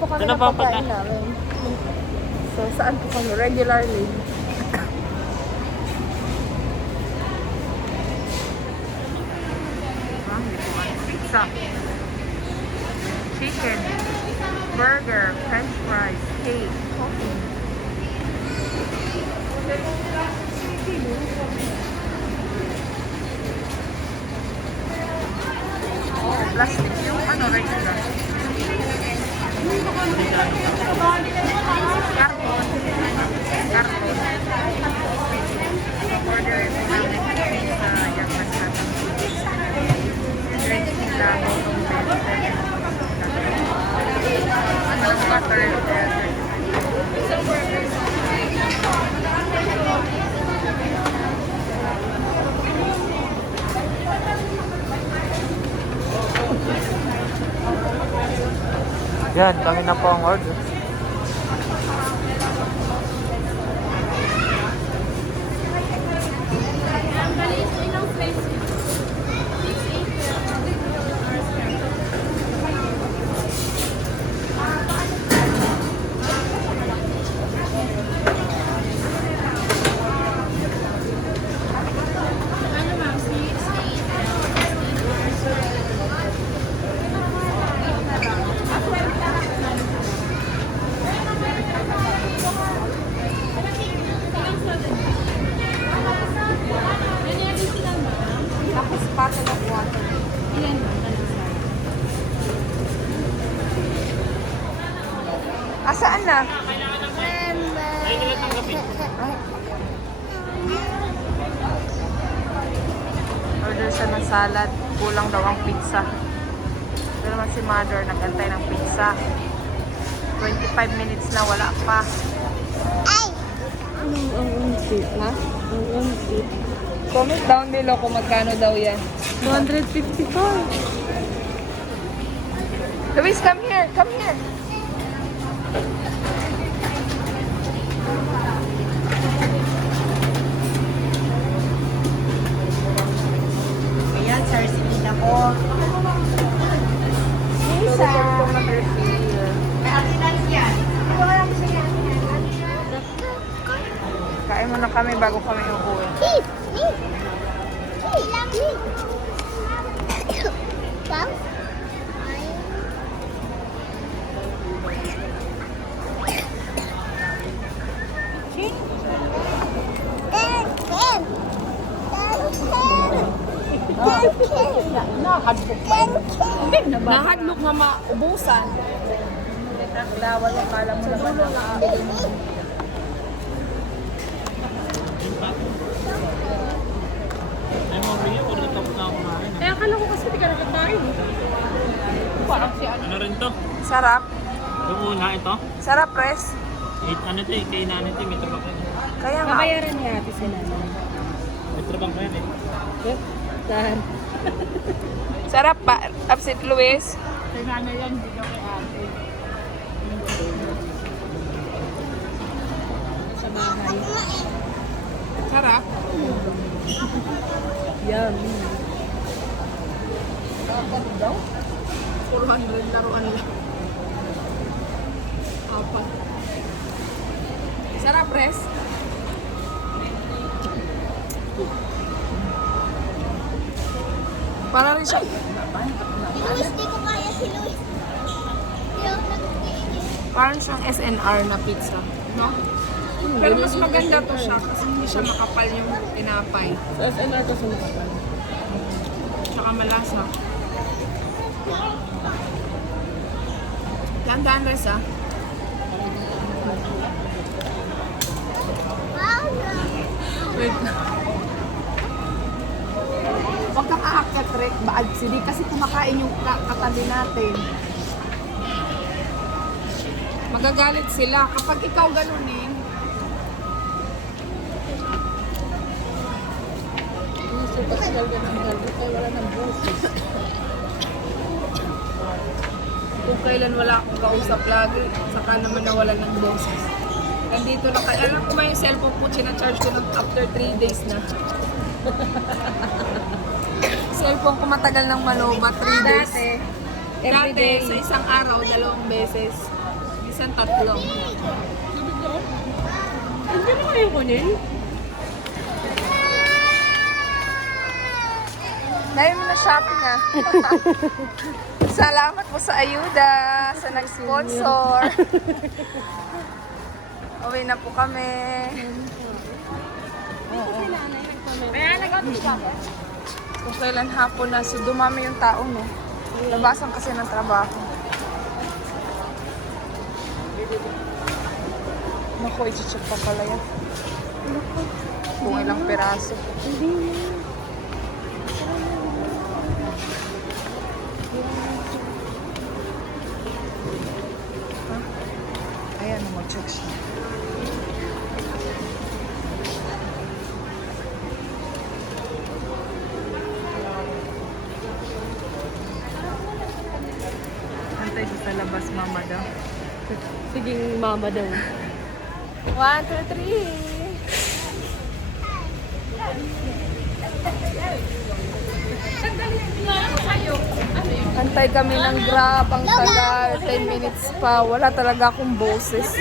po kami Ano ng pa pagkain punta? namin. So, saan po kami? Regularly. Pizza. Chicken. Burger. French fries. Cake. Coffee. Oh, plastic yung ano, regular. Carbon. Carbon. Order ito namin sa yung masarap. Drinks nila, bottom bed. Water. Yan, kami na po ang order. Tapos bottle of water. Asaan na? Ay, nila tanggapin. Order siya ng salad. Kulang daw ang pizza. Ito naman si mother, nagantay ng pizza. 25 minutes na, wala pa. Ang unti. Ha? Ang unti. Comment down below kung magkano daw yan. 255. Luis, come here. Come here. Ayan, sir, sipin ako. Lisa. May attendance yan. Kain muna kami bago kami uuwi. Nahadlok nga maubusan. Lawal yung kala mo naman. Ay, mamili ko rin tapos na ako kumain. Eh, akala ko kasi di ka nakakain. Parang si ano. Ano rin to? Sarap. Yung una ito? Sarap, Pres. Ano to eh, kay nanay ito, may trabang kayo. Kaya nga. Kabayaran niya ate si nanay. May trabang kayo eh. Saan? Sarap pa. Absent Luis. Kay nanay yan, hindi daw kay ate. Sa bahay. Sarap. Yum. Dapat daw. 400 laruan lang. Apat. Sarap, Pres. Para rin siya. Luis, di ko kaya si Luis. Parang siyang SNR na pizza. No? Pero mas maganda to siya kasi hindi siya makapal yung tinapay. Sa SNR kasi makapal. Tsaka malasa. Dahan-dahan, Res, ah. Wait. Huwag kang aakyat, Rek. Baad sili kasi kumakain yung katabi natin. Magagalit sila. Kapag ikaw ganunin, Pascal ka ng galbot ay wala ng boses. kung kailan wala akong kausap lagi, saka naman nawalan ng boses. Nandito na kayo. Alam ko ba yung cellphone ko, sinacharge ko ng after 3 days na. Cellphone ko matagal ng malobat, 3 days. Dati, Dati, sa isang araw, 2 beses. minsan tatlo. Sabi ko, hindi mo kayo kunin? Dahil mo na shopping ah. Salamat po sa ayuda, sa nag-sponsor. Uwi na po kami. Kaya nag-auto siya. Kung kailan hapon na, so dumami yung tao, no? Labasan kasi ng trabaho. Naku, i-check pa pala yan. Kung ilang peraso. Ayan, mag-check siya. Antay siya sa labas, mama daw. Sige, mama daw. 1, 2, 3. Antay kami ng Grab, ang tagal, 10 minutes pa. Wala talaga akong boses.